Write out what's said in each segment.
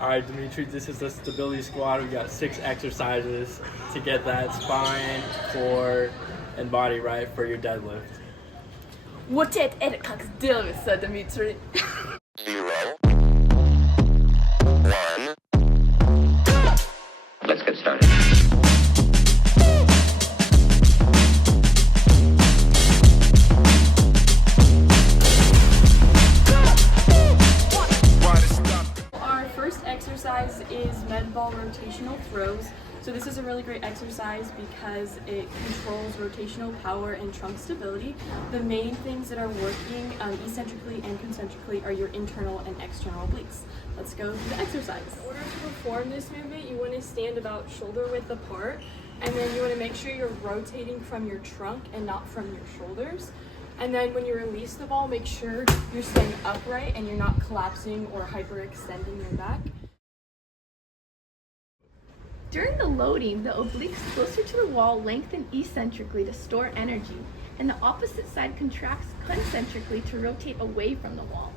All right, Dimitri, this is the stability squad. We got 6 exercises to get that spine, core, and body right for your deadlift. What är det kaxdilvisa, Dimitri? 0, 1. Let's get started. Our first exercise is med ball rotational throws. So this is a really great exercise because it controls rotational power and trunk stability. The main things that are working eccentrically and concentrically are your internal and external obliques. Let's go through the exercise. In order to perform this movement, you want to stand about shoulder width apart, and then you want to make sure you're rotating from your trunk and not from your shoulders. And then when you release the ball, make sure you're staying upright and you're not collapsing or hyperextending your back. During the loading, the obliques closer to the wall lengthen eccentrically to store energy, and the opposite side contracts concentrically to rotate away from the wall.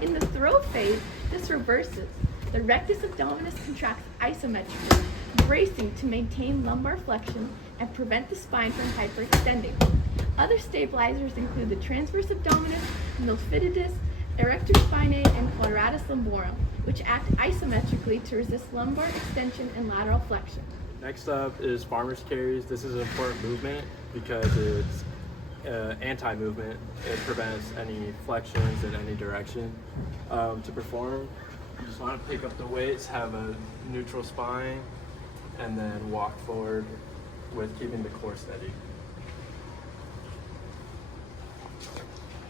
In the throw phase, this reverses. The rectus abdominis contracts isometrically, bracing to maintain lumbar flexion and prevent the spine from hyperextending. Other stabilizers include the transverse abdominis, multifidus, erector spinae, and quadratus lumborum, which act isometrically to resist lumbar extension and lateral flexion. Next up is farmer's carries. This is an important movement because it's anti-movement. It prevents any flexions in any direction. To perform, you just want to pick up the weights, have a neutral spine, and then walk forward with keeping the core steady.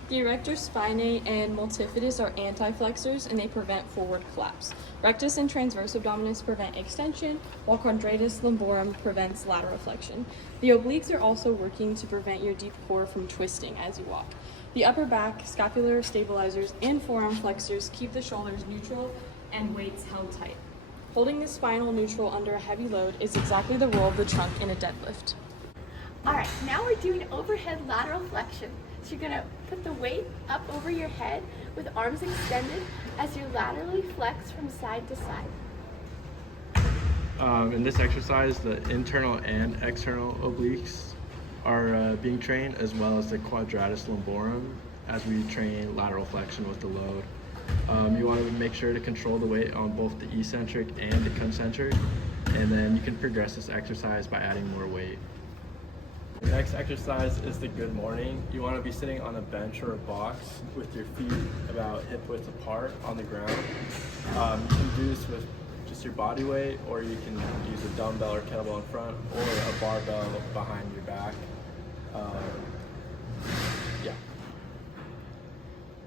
The erector spinae and multifidus are anti-flexors and they prevent forward collapse. Rectus and transverse abdominis prevent extension, while quadratus lumborum prevents lateral flexion. The obliques are also working to prevent your deep core from twisting as you walk. The upper back, scapular stabilizers, and forearm flexors keep the shoulders neutral and weights held tight. Holding the spinal neutral under a heavy load is exactly the role of the trunk in a deadlift. Alright, now we're doing overhead lateral flexion. So you're going to put the weight up over your head with arms extended as you laterally flex from side to side. In this exercise, the internal and external obliques are being trained, as well as the quadratus lumborum as we train lateral flexion with the load. You want to make sure to control the weight on both the eccentric and the concentric, and then you can progress this exercise by adding more weight. The next exercise is the good morning. You want to be sitting on a bench or a box with your feet about hip width apart on the ground. You can do this with just your body weight, or you can use a dumbbell or kettlebell in front, or a barbell behind your back. Yeah.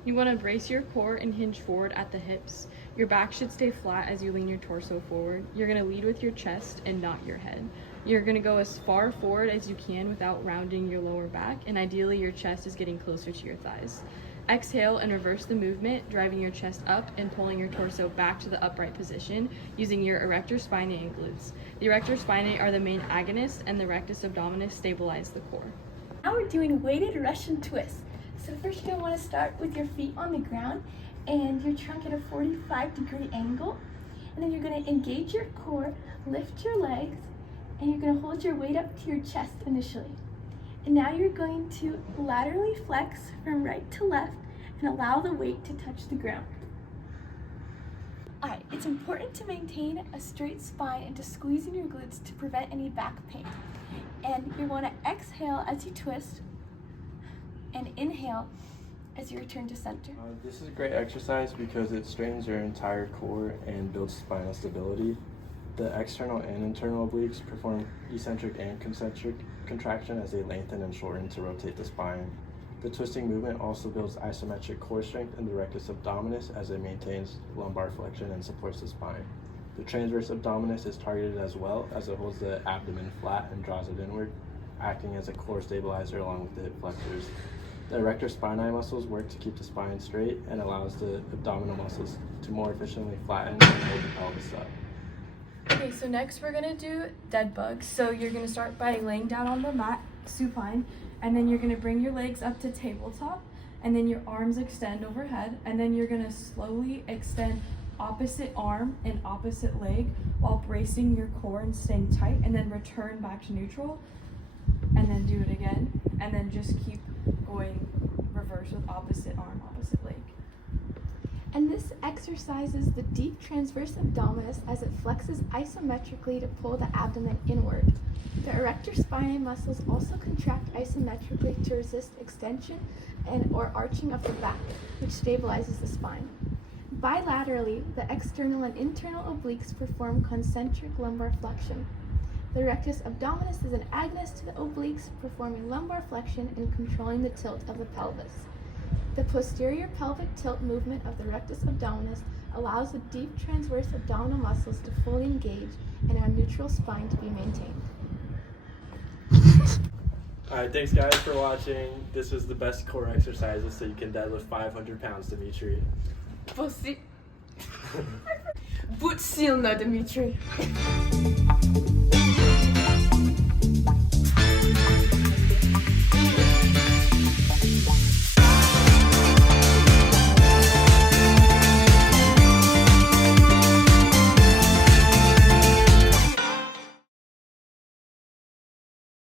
You want to brace your core and hinge forward at the hips. Your back should stay flat as you lean your torso forward. You're going to lead with your chest and not your head. You're going to go as far forward as you can without rounding your lower back, and ideally your chest is getting closer to your thighs. Exhale and reverse the movement, driving your chest up and pulling your torso back to the upright position using your erector spinae and glutes. The erector spinae are the main agonists, and the rectus abdominis stabilize the core. Now we're doing weighted Russian twists. So first you're going to want to start with your feet on the ground and your trunk at a 45-degree angle. And then you're going to engage your core, lift your legs, and you're going to hold your weight up to your chest initially. And now you're going to laterally flex from right to left and allow the weight to touch the ground. Alright, it's important to maintain a straight spine and to squeeze in your glutes to prevent any back pain. And you want to exhale as you twist and inhale as you return to center. This is a great exercise because it strains your entire core and builds spinal stability. The external and internal obliques perform eccentric and concentric contraction as they lengthen and shorten to rotate the spine. The twisting movement also builds isometric core strength in the rectus abdominis as it maintains lumbar flexion and supports the spine. The transverse abdominis is targeted as well, as it holds the abdomen flat and draws it inward, acting as a core stabilizer along with the hip flexors. The erector spinae muscles work to keep the spine straight and allows the abdominal muscles to more efficiently flatten and hold the pelvis up. Okay, so next we're gonna do dead bugs. So you're gonna start by laying down on the mat, supine, and then you're gonna bring your legs up to tabletop, and then your arms extend overhead, and then you're gonna slowly extend opposite arm and opposite leg while bracing your core and staying tight, and then return back to neutral, and then do it again, and then just keep going reverse with opposite arm, opposite leg. And this exercises the deep transverse abdominis as it flexes isometrically to pull the abdomen inward. The erector spinae muscles also contract isometrically to resist extension or arching of the back, which stabilizes the spine. Bilaterally, the external and internal obliques perform concentric lumbar flexion. The rectus abdominis is an agonist to the obliques, performing lumbar flexion and controlling the tilt of the pelvis. The posterior pelvic tilt movement of the rectus abdominis allows the deep transverse abdominal muscles to fully engage and our neutral spine to be maintained. Alright, thanks guys for watching. This was the best core exercises so you can deadlift 500 pounds, Dimitri. Будь сильна, Дмитрий.